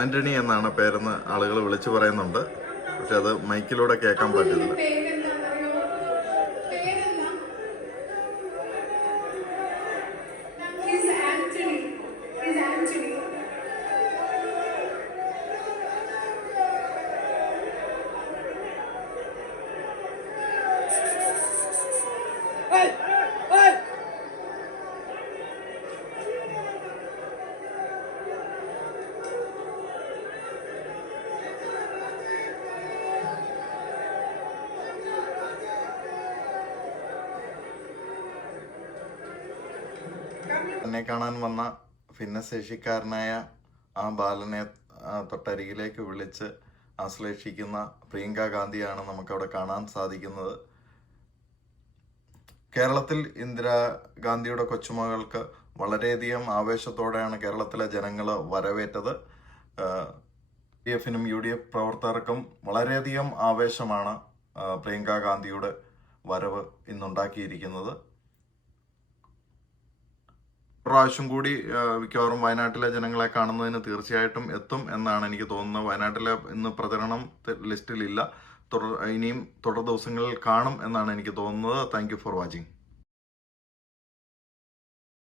ആന്റണി എന്നാണ് പേരെന്ന് ആളുകൾ വിളിച്ചു പറയുന്നുണ്ട്. പക്ഷെ അത് മൈക്കിലൂടെ കേൾക്കാൻ പറ്റുന്നില്ല എന്നെ കാണാൻ വന്ന ഭിന്നശേഷിക്കാരനായ ആ ബാലനെ തൊട്ടരികിലേക്ക് വിളിച്ച് ആശ്ലേഷിക്കുന്ന പ്രിയങ്ക ഗാന്ധിയാണ് നമുക്കവിടെ കാണാൻ സാധിക്കുന്നത്. കേരളത്തിൽ ഇന്ദിരാഗാന്ധിയുടെ കൊച്ചുമകൾക്ക് വളരെയധികം ആവേശത്തോടെയാണ് കേരളത്തിലെ ജനങ്ങൾ വരവേറ്റത്. ഡി എഫിനും യു ഡി എഫ് പ്രവർത്തകർക്കും വളരെയധികം ആവേശമാണ് പ്രിയങ്ക ഗാന്ധിയുടെ വരവ് ഇന്നുണ്ടാക്കിയിരിക്കുന്നത്. പ്രാവശ്യം കൂടി മിക്കവാറും വയനാട്ടിലെ ജനങ്ങളെ കാണുന്നതിന് തീർച്ചയായിട്ടും എത്തും എന്നാണ് എനിക്ക് തോന്നുന്നത്. വയനാട്ടിലെ ഇന്ന് പ്രചരണം ലിസ്റ്റിലില്ല. തുടർ ഇനിയും തുടർ ദിവസങ്ങളിൽ കാണും എന്നാണ് എനിക്ക് തോന്നുന്നത്. Thank for watching